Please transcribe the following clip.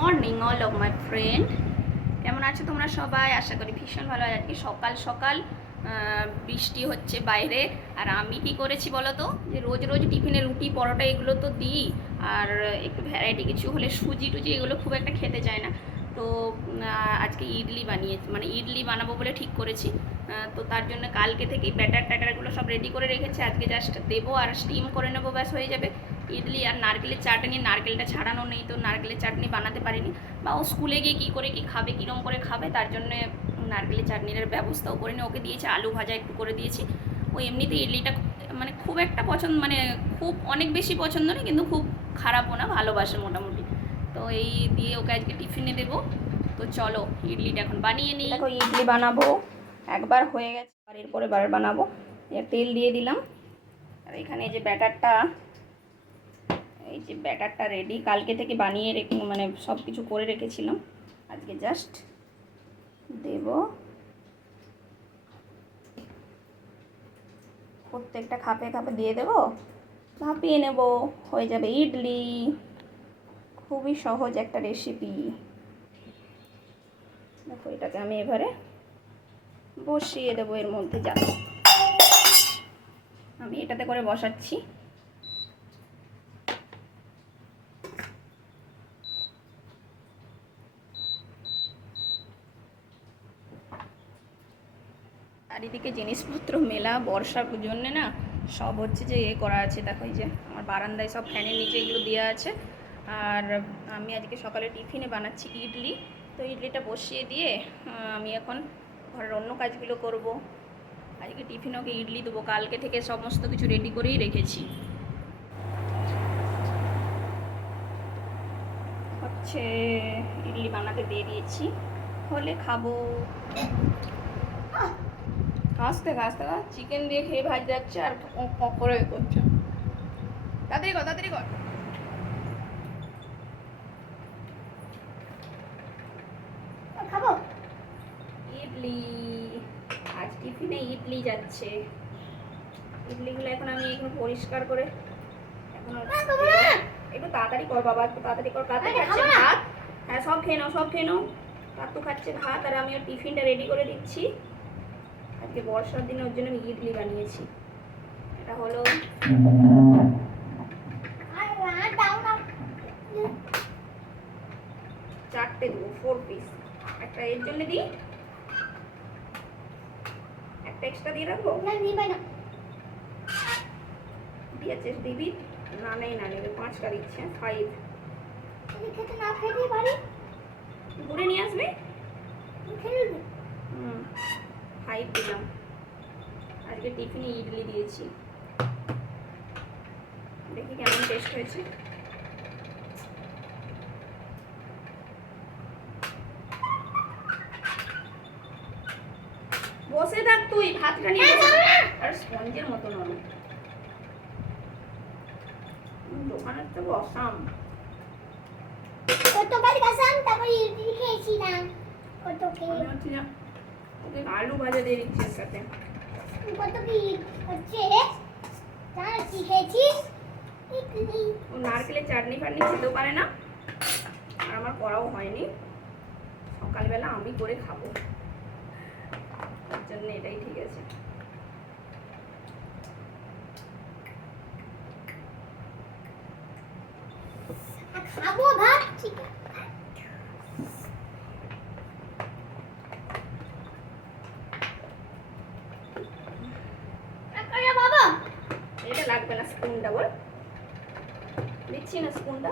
Morning all of my friend কেমন আছো তোমরা সবাই? আশা করি ভীষণ ভালো আজকে সকাল সকাল বৃষ্টি হচ্ছে বাইরে। আর আমি কি করেছি বলো তো যে রোজ রোজ টিফিনে রুটি, পরোটা এগুলো তো দিই। আর একটু ভ্যারাইটি কিছু হলে সুজি টুজি এগুলো খুব একটা খেতে চায় না। তো আজকে ইডলি বানিয়ে মানে ইডলি বানাবো বলে ঠিক করেছি। তো তার জন্য কালকে থেকেই ব্যাটার ট্যাটারগুলো সব রেডি করে রেখেছি। আজকে জাস্ট দেবো আর স্টিম করে নেব, ব্যাস হয়ে যাবে। ইডলি আর নারকেলের চাটনি, নারকেলটা ছাড়ানো নেই তো, নারকেলের চাটনি বানাতে পারিনি। বা ও স্কুলে গিয়ে কী করে, কী খাবে কীরকম করে খাবে, তার জন্য নারকেলের চাটনির ব্যবস্থাও করিনি ওকে দিয়েছি, আলু ভাজা একটু করে দিয়েছি। ও এমনিতে ইডলিটা মানে খুব একটা পছন্দ মানে খুব অনেক বেশি পছন্দ না কিন্তু খুব খারাপও না, ভালোবাসে মোটামুটি। তো এই দিয়ে ওকে আজকে টিফিনে দেবো। তো চলো, ইডলিটা এখন বানিয়ে নিই। দেখো, ইডলি বানাবো। একবার হয়ে গেছে আর এরপরে বার বানাবো। তেল দিয়ে দিলাম। আর এখানে যে ব্যাটারটা, এই যে ব্যাটারটা রেডি কালকে থেকে বানিয়ে রেখে মানে সব কিছু করে রেখেছিলাম। আজকে জাস্ট দেব। প্রত্যেকটা খাপে খাপে দিয়ে দেব। ভাপিয়ে নেব। হয়ে যাবে ইডলি। খুবই সহজ একটা রেসিপি দেখো, এটাকে আমি এবারে বসিয়ে দেবো এর মধ্যে যা। আমি এটাতে করে বসাচ্ছি। চারিদিকে জিনিসপত্র, মেলা বর্ষার জন্যে না সব হচ্ছে যে এ করা আছে। দেখো, এই যে আমার বারান্দায় সব ফ্যানের নিচে এগুলো দেওয়া আছে। আর আমি আজকে সকালে টিফিনে বানাচ্ছি ইডলি। তো ইডলিটা বসিয়ে দিয়ে আমি এখন ঘরের অন্য কাজগুলো করব। আজকে টিফিনে ওকে ইডলি দেবো। কালকে থেকে সমস্ত কিছু রেডি করেই রেখেছি। হচ্ছে ইডলি বানাতে দিয়ে দিয়েছি। হলে খাব। আস্তে আস্তে চিকেন দিয়ে খেয়ে ভাজ যাচ্ছে আর করে করছে। তাড়াতাড়ি কর তাড়াতাড়ি কর খাব ইডলি আজ টিফিনে ইডলি যাচ্ছে। ইডলিগুলো এখন আমি এখন পরিষ্কার করে এখন একটু তাড়াতাড়ি কর বাবা একটু তাড়াতাড়ি কর কাতে খাচ্ছে ভাত। হ্যাঁ সব খেয়ে নাও সব খেয়ে নাও। তো খাচ্ছে ভাত আর আমি ওর টিফিনটা রেডি করে দিচ্ছি। আজকে বর্ষার দিনে ওর জন্য আমি ইডলি বানিয়েছি। এটা হলো চারটে দেবো ফোর পিস একটা এর জন্য দিই? একটা এক্সট্রা দিয়ে রাখব? না নিবে না। দিয়েছে দিবি? না নেই না নেবে পাঁচটা দিচ্ছে ফাইভ তুমি খেতে না খেতে পারি ঘুরে নিয়ে আসবে? হুম ফাইভ দিলাম। আজকে টিফিনে ইডলি দিয়েছি। দেখি কেমন টেস্ট হয়েছে। বসে থাক তুই ভাতটা নিয়ে হ্যাঁ। আর স্পঞ্জের মতো নরম দোকানের তো বসাম। তারপর ইডলি খেয়েছিলাম। আলু ভাজা দিয়ে দিচ্ছি সাথে। কত কি হচ্ছে? জানো কি খেয়েছি ইডলি ও নারকেলের চাটনি ফাটনি খেতেও পারে না। আর আমার করাও হয়নি। সকালবেলা আমি করে খাব। জন্য এটাই ঠিক আছে। খাব ভাত? লাগবে না স্পুনটা বল। দিচ্ছি না স্পুনটা।